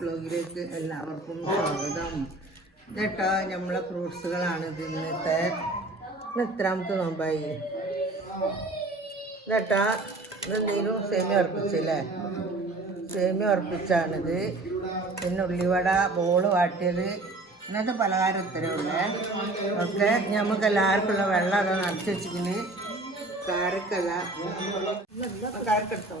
ബ്ലോഗിലേക്ക് എല്ലാവർക്കും സ്വാഗതം ചേട്ടാ നമ്മളെ ഫ്രൂട്ട്സുകളാണ് ഇന്നത്തെ എത്രാമത്തെ നോമ്പായി ചേട്ടാ ഇന്നെന്തെങ്കിലും സേമിയ ഉറപ്പിച്ചല്ലേ സേമിയ ഉറപ്പിച്ചാണിത് പിന്നെ ഉള്ളിവട ബോള് വാട്ടിയത് ഇങ്ങനത്തെ പലഹാരം ഇത്രയുള്ളേ ഒക്കെ ഞമ്മക്ക് എല്ലാവർക്കും ഉള്ള വെള്ളം അതൊന്ന് അടിച്ചു വെച്ചിരിക്കുന്നത് കാരക്കല കാരക്കെടുത്തോ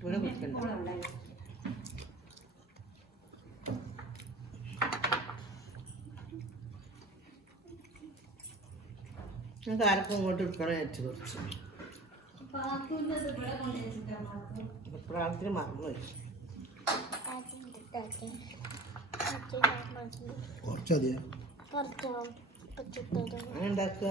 ഇവിടെ കൊടുക്കണ്ട നിങ്ങൾക്ക് ആരപ്പം ഇങ്ങോട്ട് എടുക്കണം അയച്ചു കുറച്ച് പ്രാർത്ഥന മറന്നു കുറച്ചതിയാ അങ്ങനെ ഉണ്ടാക്കുക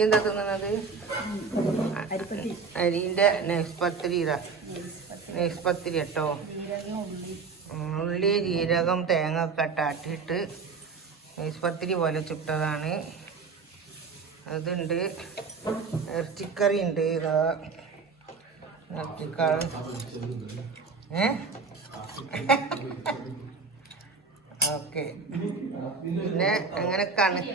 എന്താ തിന്നത് അരിന്റെ നെക്സ്പത്തിരി കേട്ടോ ഉള്ളി ജീരകം തേങ്ങ ഒക്കെ ഇട്ടാട്ടിട്ട് നെക്സ്പത്തിരി പോലെ ചുട്ടതാണ് അതുണ്ട് ഇറച്ചിക്കറി ഉണ്ട് ഇതാ ഇറച്ചിക്കാളും ഏ ഓക്കെ പിന്നെ അങ്ങനെ കണക്ക്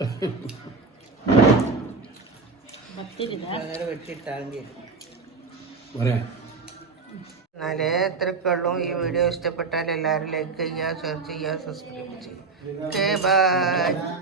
എന്നാല് എത്രക്കുള്ളൂ ഈ വീഡിയോ ഇഷ്ടപ്പെട്ടാൽ എല്ലാവരും ലൈക്ക് ചെയ്യുക ഷെയർ ചെയ്യുക സബ്സ്ക്രൈബ് ചെയ്യുക ബൈ